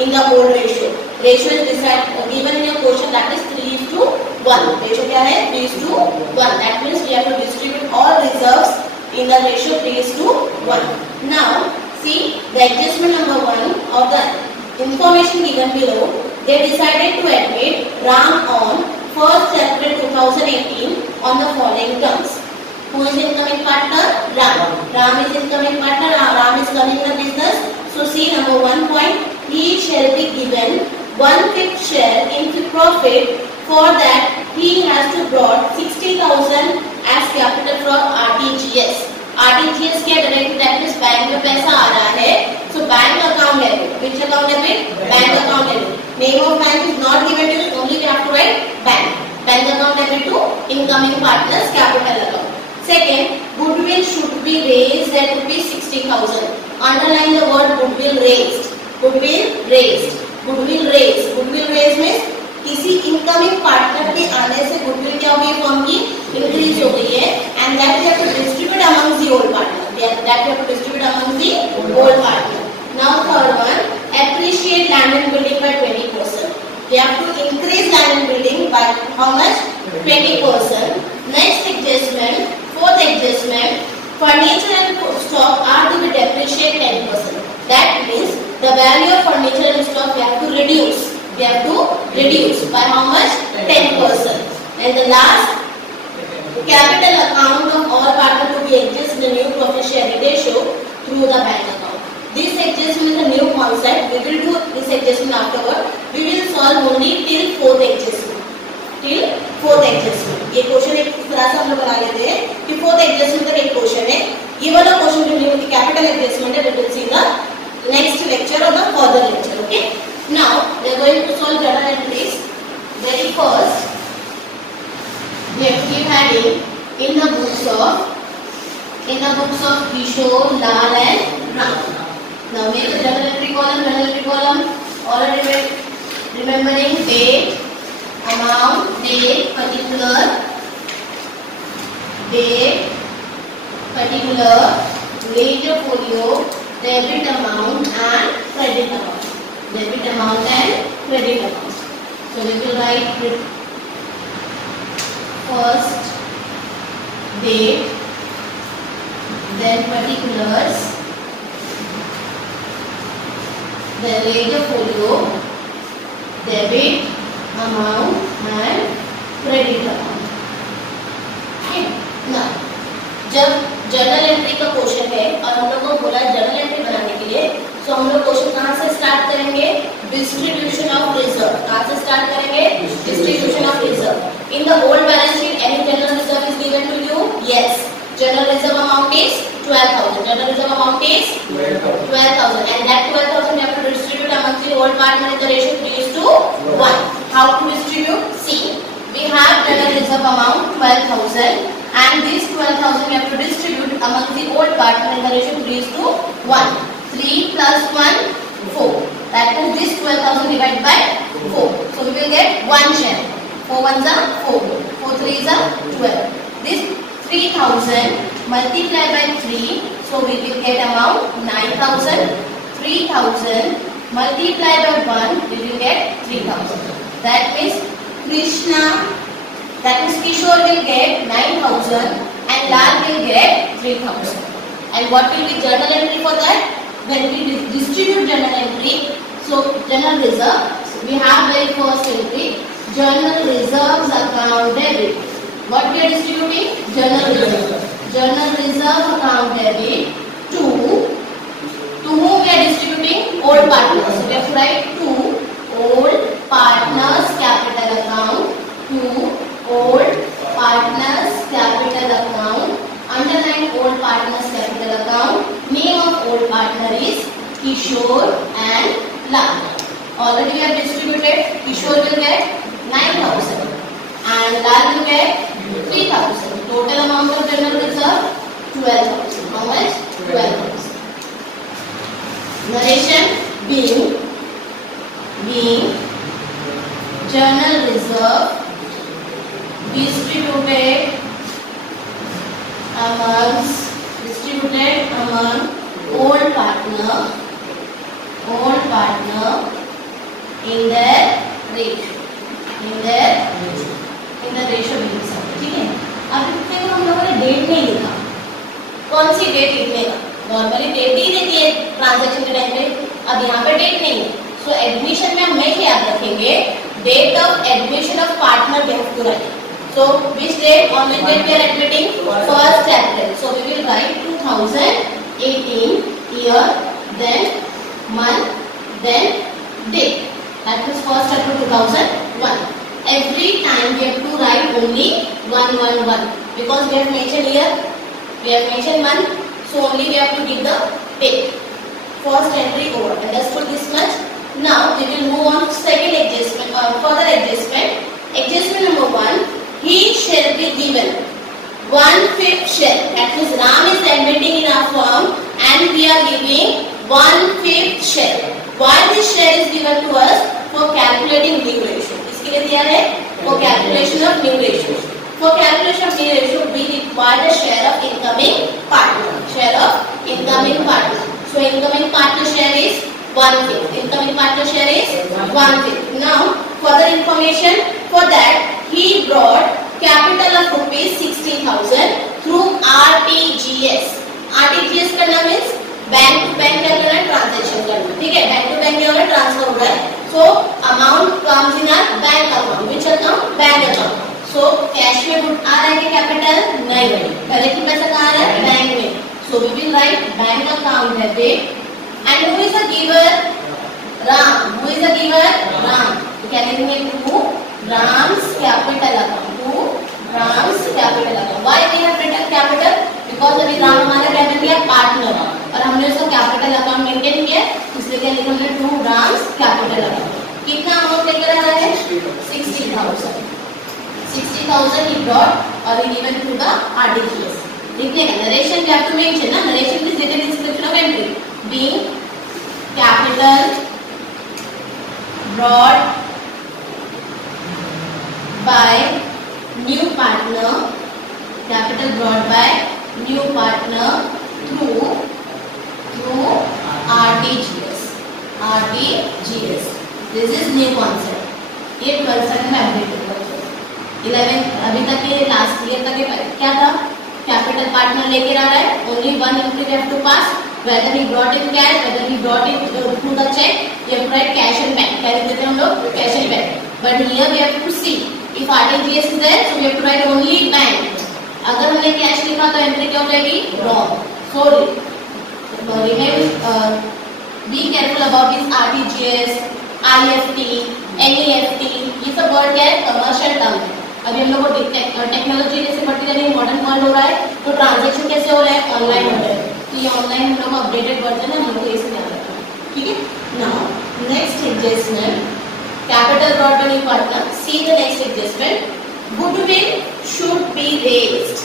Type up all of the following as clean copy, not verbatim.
in the old ratio. Ratio is given in your question, that is 3:1. Ratio क्या है? 3:1. That means we have to distribute all reserves in the ratio 3:1. Now see the adjustment number 1 of the information given below. They decided to admit Ram on 1st April 2018 on the following terms. Who is incoming partner? Ram. Ram is incoming partner. Ram is coming in the business. So see number 1 point. He shall be given 1/5 share in profit. For that he has to brought 60,000 as capital from RTGS. RTGS क्या direct tax bank में पैसा आ रहा है. So bank account debit. Which account debit? Bank account debit. Name of bank is not given to you. Only we have to write bank. Bank account debit to incoming partners capital account. Second, goodwill should be raised at ₹60,000. Underline the word goodwill raised. Goodwill raised. Goodwill raised. Goodwill raised means किसी incoming partner के आने से goodwill क्या हुई, firm की increase हो गई है. And that we have to distribute among the old partner. That we have to distribute among the old partner. Now third one, appreciate land and building by 20%. We have to increase land and building by how much? 20%. Next adjustment, fourth adjustment, furniture and stock are to be depreciated 10%. That means the value of furniture and stock we have to reduce. We have to reduce by how much? 10%. And the last, capital account of all partners to be adjusted in the new profit sharing ratio through the bank account. This adjustment is a new concept. We will do this adjustment afterward. We will solve only till fourth adjustment. Till fourth adjustment. ये question एक तरह से हम लोग बना लेते हैं कि फोर्थ एडजस्टमेंट तक एक क्वेश्चन है. ये वाला क्वेश्चन जो नहीं कैपिटल एडजस्टमेंट है, we will see the next lecture or the further lecture. Okay. Now we are going to solve journal entries. Very first, we have to keep having in the books of Kishore, Lal and Ram. Now make the journal entry column. Already remembering date, amount, date, particular, ledger folio, debit amount and credit amount. Debit amount and credit amount. So we will write first date, then particulars, then ledger folio, debit amount and credit amount. Okay. Now जब journal entry का question है और हम लोग को बोला journal entry बनाने के लिए, तो हम लोग क्वेश्चन कहाँ से स्टार्ट करेंगे? Distribution of reserve. कहाँ से स्टार्ट करेंगे? Distribution of reserve. In the old balance sheet any general reserve is given to you? Yes. General reserve amount is 12,000. General reserve amount is 12,000 and that 12,000 we have to distribute among the old partner in the ratio 3:1. How to distribute? See, we have general reserve amount 12,000 and this 12,000 we have to distribute among the old partner in the ratio 3:1. 3 plus 1, 4. That means this 12,000 divided by 4. So we will get 1 share. 4 ones are 4. 4 threes are 12. This 3,000 multiplied by 3. So we will get amount 9,000. 3,000 multiplied by 1. We will get 3,000. That means Kishore will get 9,000 and Lal will get 3,000. And what will be journal entry for that? When we distribute journal entry, so journal reserve, we have very first entry, journal reserves account debit. What we are distributing? Journal reserve. Journal reserve account debit to whom we are distributing? Old partners. So we have to write to old partners capital account. To old partners capital account. Underline old partners capital account. Name of old partner is Kishore and Lal. Already we have distributed. Kishore will get 9,000 and Lal will get 3,000. Total amount of general reserve 12,000. How much? 12,000. Narration being journal reserve distributed among old partner in their ratio, in the ratio between सब, ठीक है। अब देखो हम लोगों ने date नहीं लिखा, कौन सी डेट लिखने का, नॉर्मली डेट ही देती है ट्रांजैक्शन के टाइम पे, अब यहाँ पे डेट नहीं है, सो एडमिशन में हम क्या याद रखेंगे, date of admission of partner we have to write, so which date, on which date we are admitting, 1st April, so we will write 2018 year, then month, then date, that is 1st April 2001. Every time we have to write only 111 because we have mentioned here, we have mentioned month, so only we have to give the date. First entry over. Understood this much? Now we will move on to second adjustment or further adjustment. Adjustment number 1. He shall be given 1/5 share. That means Ram is admitting in our firm and we are giving 1/5 share. Why this share is given to us? For calculating new ratio. इसके लिए दिया है for calculation of new ratio. For calculation of new ratio, we require the share of incoming partner. Share of incoming partner. So incoming partner share is 1/5. Incoming partner share is 1/5. Now further information for that, he brought capital of rupees 60,000 through RTGS. RTGS करना means bank to bank क्या करना है, transaction करना, ठीक है, bank to bank क्या हो रहा है, ट्रांसफर हो रहा है, so amount comes in our bank account, which account, bank account, so cash में आ रहा है क्या कैपिटल, नहीं, डायरेक्टली पैसा कहाँ आ रहा है, बैंक में, so we will write bank account debit, and who is the giver, Ram, who is the giver, Ram, क्या लिखेंगे, to Ram's capital account, to Ram's capital account, why we have written capital, because अभी राम हमारा क्या बन गया, पार्टनर, और हमने उसका कैपिटल अकाउंट मेंटेन किया, इसलिए क्या लिखा हमने, टू राम्स कैपिटल अकाउंट, कितना अमाउंट लेकर आ रहा है, 60,000, 60,000 he brought और he given to the RTGS. लिखने का narration we have to mention ना, narration is written in description of entry, being capital brought by new partner, capital brought by new partner through RTGS. RTGS. This is new concept. ये 12th में update हुआ है. 11 अभी तक ये last year तक ये क्या था? कैपिटल पार्टनर लेके आ रहा है. Only one entry have to pass. Whether he brought in cash, whether he brought in through the check, you have to write cash and bank. क्या लिखते हैं हम लोग? Cash and bank. But here we have to see if RTGS is there, so we have to write only bank. अगर हमने cash लिखा तो entry क्या हो जाएगी? Wrong. So be careful about this RTGS, IFT, NEFT. ये सब word क्या है? कमर्शियल टर्म है. अभी हम लोग को टेक्नोलॉजी जैसे बढ़ती जा रही है, मॉडर्न वर्ल्ड हो रहा है, तो ट्रांजेक्शन कैसे हो रहा है? ऑनलाइन हो रहा है. तो ये ऑनलाइन हम लोग अपडेटेड वर्जन है, हम लोग इसे ध्यान रखना, ठीक है. Now next adjustment, capital brought by new partner. See the next adjustment. Goodwill should be raised.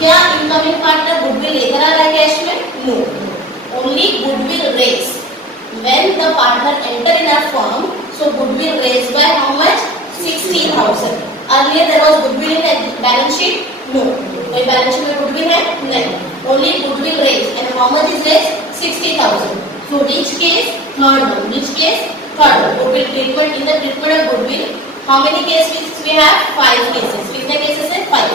क्या इनकमिंग पार्टनर गुडविल लेकर आ रहा है कैश में? No. Only goodwill raised when the partner enter in our firm. So goodwill raised by how much? 60,000. Earlier there was goodwill in balance sheet. No. कोई balance sheet में goodwill है? नहीं. Only goodwill raised. And how much is raised? 60,000. So which case? Third one. Which case? Third one. Goodwill treatment. In the treatment of goodwill, how many cases we have? 5 cases. कितने cases है? 5.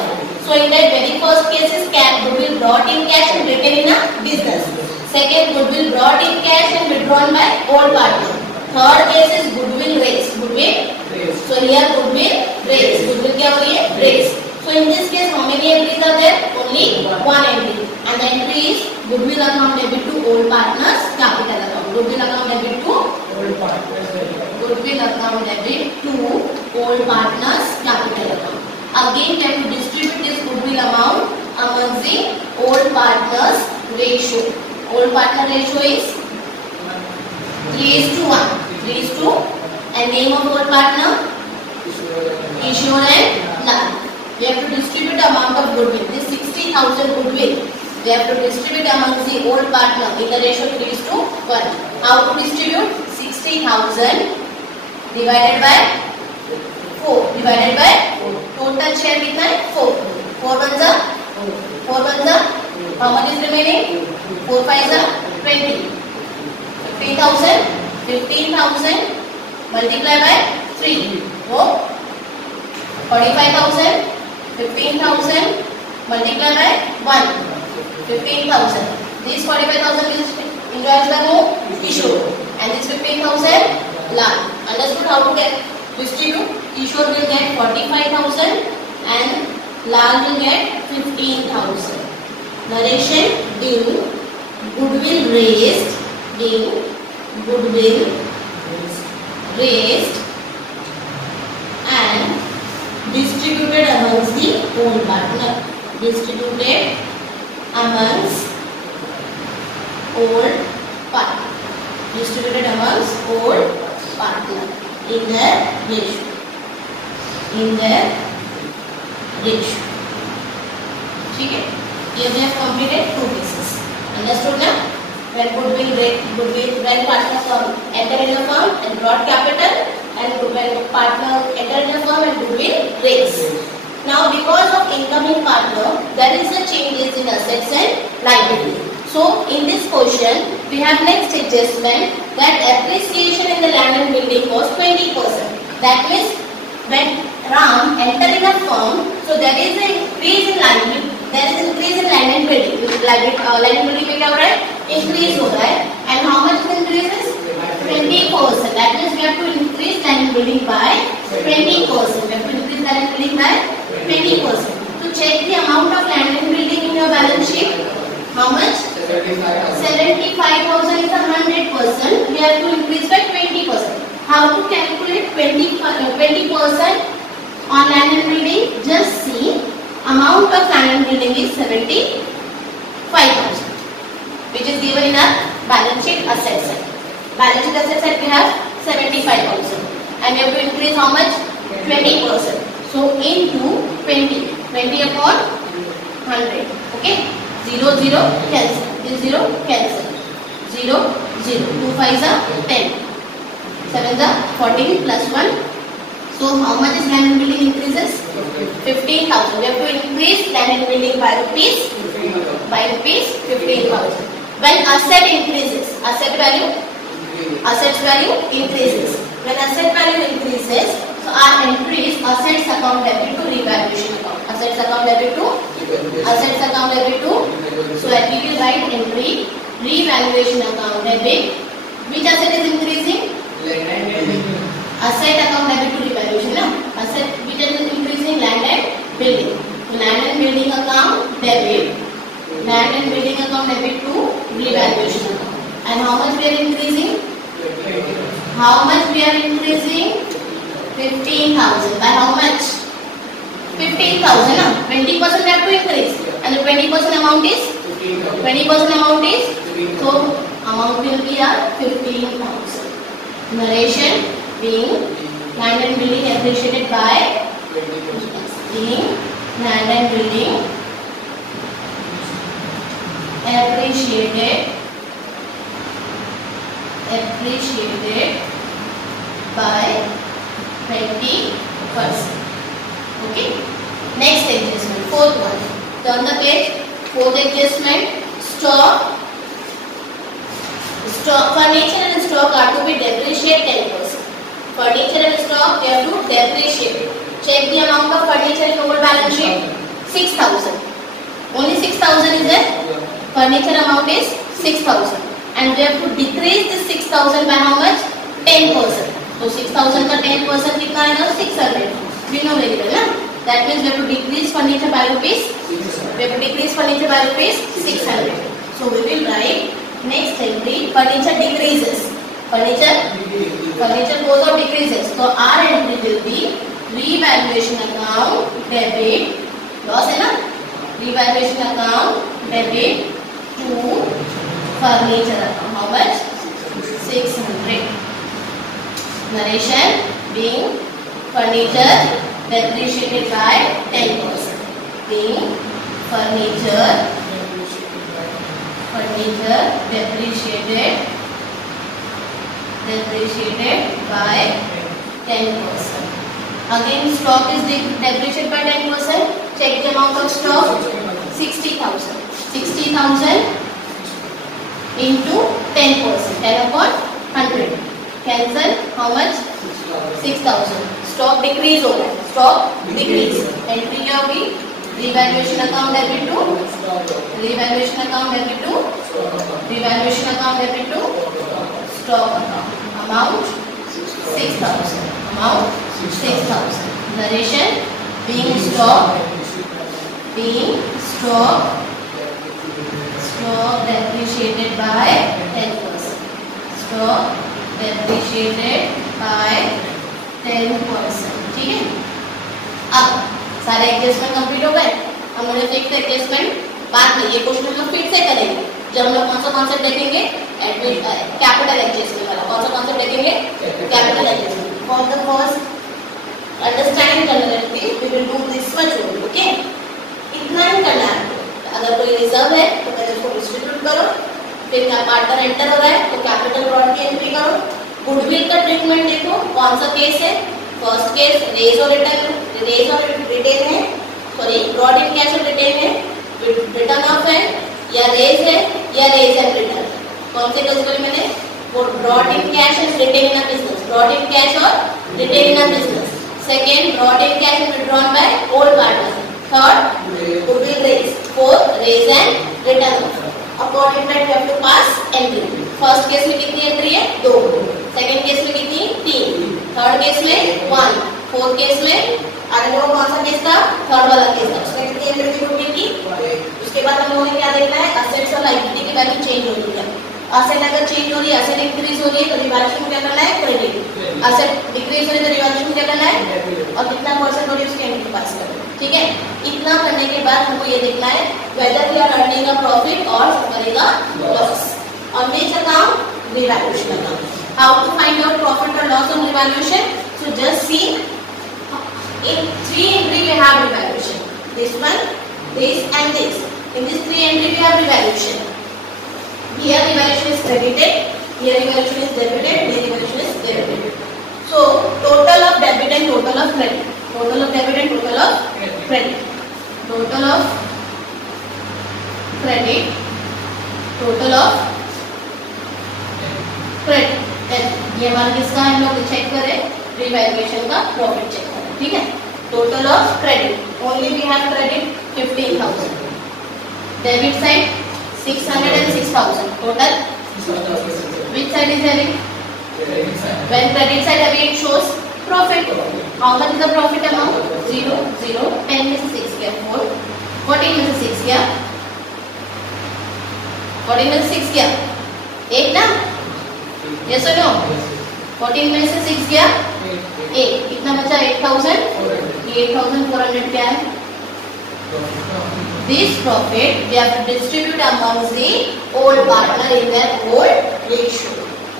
So in that very first case is goodwill brought in cash and written in a business. Second, goodwill brought in cash and withdrawn by old partner. Third case is goodwill raised. Goodwill raised. So here goodwill raised. Goodwill क्या हो रही है? Raised. So in this case, how many entries are there? Only one entry. And the entry is goodwill account debit to old partners capital account. Goodwill account debit to old partners. Goodwill account debit to old partners capital account. Again, we have to distribute this goodwill amount among the old partners ratio. Old partner ratio is 3:1. 3:, and name of old partner? Kishore and Lal. We have to distribute the amount of goodwill. This 60,000 goodwill, we have to distribute among the old partner in the ratio 3:1. How to distribute? 60,000 divided by 4. Divided by 4. Total share कितना है? 4. 4 ones are 4 ones are. How much is remaining? 4 5s are 20. 15,000. multiply by 3. So 45,000, 15,000 multiply by 1, 15,000. This 45,000 is enjoys by who? Kishore. And this 15,000 Lal. Understood how to get distribute? Kishore will get 45,000 and Lal will get 15,000. Narration in goodwill raised, and distributed amongst the own partner. Distributed amongst old partner. Distributed amongst old partner in their ratio. ठीक है? Here we have completed 2 cases. Understood now? When when partners enter in the firm and brought capital, and when partner enter in the firm and goodwill raised. Now, because of incoming partner, there is a changes in assets and liability. So, in this question, we have next adjustment that appreciation in the land and building was 20%. That means when Ram entered in a firm, so there is an increase in liability. There is increase in land and building. Land and building में क्या हो रहा है? Increase हो रहा है. And how much it increases? 20%. That means we have to increase land and building by 20%. We have to increase land and building by 20%. To check the amount of land and building in your balance sheet, how much? 75,000 is 100%. We have to increase by 20%. How to calculate 20% on land and building? Just see. Amount of land and building is 75,000, which is given in our balance sheet asset side. Balance sheet asset side we have 75,000, and we have to increase how much? 20%. So into 20 upon 100. Okay, 0 0 cancel. This 0 cancel. 0 0. 2 5s are 10. 7s are 14 plus 1. So how much is land and building increases? 15,000. We have to increase land and building by rupees 15,000. When asset increases, assets value increases. When asset value increases, so our entry is assets account debit to revaluation account. Assets account debit to. So we will write entry revaluation account debit. Which asset is increasing? Asset account debit to revaluation. No? Asset which is increasing? Land and building. So land and building account debit. Land and building account debit to revaluation account. And how much we are increasing? 15,000. By how much? 15,000. No? 20% we have to increase. And the 20% amount is? 20% amount is? So amount will be 15,000. Narration being land and building appreciated by land and building appreciated by 20%. Okay. Next adjustment, fourth one. Turn the page. Fourth adjustment, stock. Furniture and stock are to be depreciated 10%. Furniture and stock, we have to depreciate. Check the amount of furniture in our balance sheet. 6,000. Only 6,000 is there. Furniture amount is 6,000. And we have to decrease this 6,000 by how much? 10%. So 6,000 का 10% कितना है ना? 600. We know very well, ना? That means we have to decrease furniture by rupees. We have to decrease furniture by rupees 600. So we will write next entry. Furniture decreases. Furniture goes or decreases. So our entry will be revaluation account debit. Loss है ना? Revaluation account debit to furniture account. How much? 600. Narration being furniture depreciated by 10%. Being furniture depreciated by 10%. Again, stock is depreciated by 10%. Check the amount of stock. 60,000. 60,000 into 10%. 10 upon 100. Cancel, how much? 6000. Stock decrease हो रहा है, stock decrease. Entry क्या होगी? Revaluation account debit to revaluation account debit to revaluation account debit to stock account. Amount 6000. Amount 6000. Narration being stock depreciated by 10%. Stock depreciated by 10%. ठीक है. अब सारे adjustment complete हो गए. हम लोग देखते हैं एडजस्टमेंट बाद में. ये क्वेश्चन हम लोग फिर से करेंगे जब हम लोग कौन सा कॉन्सेप्ट देखेंगे? कैपिटल एडजस्टमेंट वाला. कौन सा कॉन्सेप्ट देखेंगे? Capital adjustment. For the first understand करने लगती we will do this much only. Okay, इतना ही करना है. अगर कोई रिजर्व है तो पहले उसको डिस्ट्रीब्यूट करो. फिर क्या पार्टनर एंटर हो रहा है तो कैपिटल ब्रॉड की एंट्री करो. गुडविल का ट्रीटमेंट देखो. कौन सा केस है? फर्स्ट केस रेज और रिटेन है. सॉरी, ब्रॉड इन कैश और रिटेन है. रिटर्न ऑफ है या रेज है या रेज एंड रिटर्न. कौन से केस बोले मैंने? वो brought in cash and retained in a business. Brought in cash और retained in a business. Second, brought in cash and withdrawn by old partner. Third, goodwill raise. Fourth, raise and return. According to that we have to pass entry. First case में कितनी entry है? 2. Second case में कितनी? 3. Third case में 1. Fourth case में आगे वो कौन सा केस था? थर्ड वाला केस था. उसमें कितनी एंट्री थी? गुडविल की. उसके बाद हम लोगों ने क्या देखना है? असेट्स और लायबिलिटी की वैल्यू चेंज हो रही है. असेट अगर चेंज हो रही है, असेट इंक्रीज हो रही है तो रिवैल्यूएशन क्या करना है? क्रेडिट. असेट डिक्रीज हो रही है तो रिवैल्यूएशन क्या करना है? और कितना परसेंट हो रही है उसकी एंट्री पास करना. ठीक है. इतना करने के बाद हमको ये देखना है whether we are earning a profit और suffering a loss. On which account? Revaluation account. How to find out profit or loss on revaluation? So just see, in 3 entry we have revaluation. This one, this and this. In this 3 entry we have revaluation. Here revaluation is credited, here revaluation is debited, here revaluation is debited. So total of debit and total of credit. Total of debit and total of credit. Total of credit. Total of credit. ये हमारा किसका हम लोग check करें? Revaluation का profit check करें. ठीक है. Total of credit only we have credit 15,000. Debit side 600 and 6,000. Total which side is having? When credit side having it shows profit. How much is the profit amount? 0 0. 10 में से 6 गया 4. 14 में से 6 गया 14 में से 6 गया 1 ना. Yes or no? 14 में से 6 गया 8. कितना बचा? 8,000. 8,400 क्या है? This profit we have to distribute amongst the old partner in their old ratio.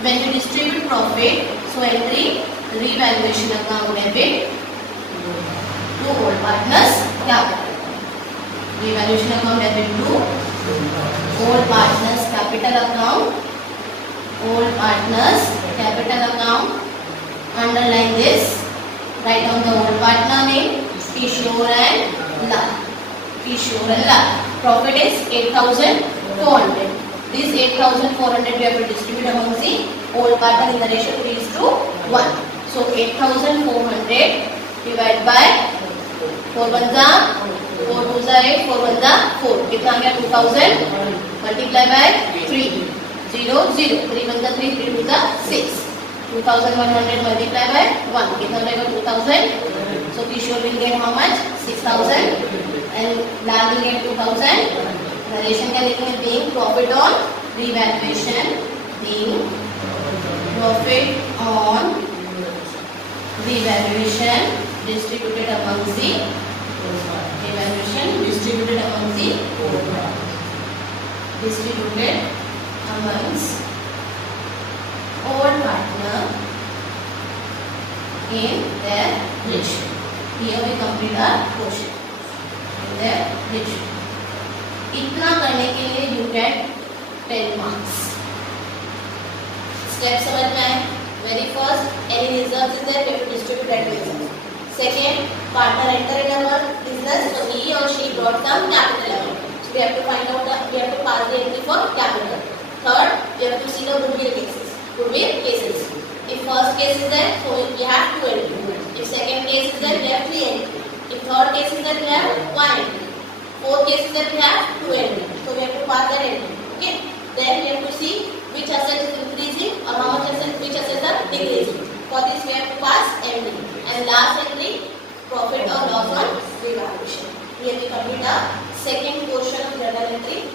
When you distribute profit, so entry revaluation account debit to old partners capital. Revaluation account debit to old partners capital account. Old partners capital account. Underline this. Write down the old partner name. Kishore and Lal. Kishore and Lal. Profit is 8,400. This 8,400 we have to distribute among the old partner in the ratio 3:1. So 8,400 divided by 4 1 जा 4 2 जा 8 4 1 जा 4. कितना आ गया? 2,000 multiply by 3. 0 0. 3 1 जा 3 3 2 जा 6. 2,100 multiply by 1. कितना रहेगा? 2,000. So Kishore will get how much? 6,000 and Lal will get 2,000. Narration क्या लिखेंगे? Being profit on revaluation. Being profit on revaluation distributed among the revaluation distributed among the distributed amongst all partner in their ratio. Here we complete our portion in their ratio. इतना करने के लिए you get 10 marks. Step समझ में आए? Very first, any reserves is there, we have to distribute that reserve. Second, partner enter in our business, so he or she brought some capital amount. So we have to find out we have to pass the entry for capital. Third, we have to see the goodwill cases. Goodwill cases. If Third case is that we have one entry. Fourth case is that we have two entry. So we have to pass that entry. Okay. Then we have to see which asset is increasing or how much asset, which assets are decreasing. For this we have to pass entry. And last entry, profit or loss on revaluation. Here we complete the second portion of journal entry.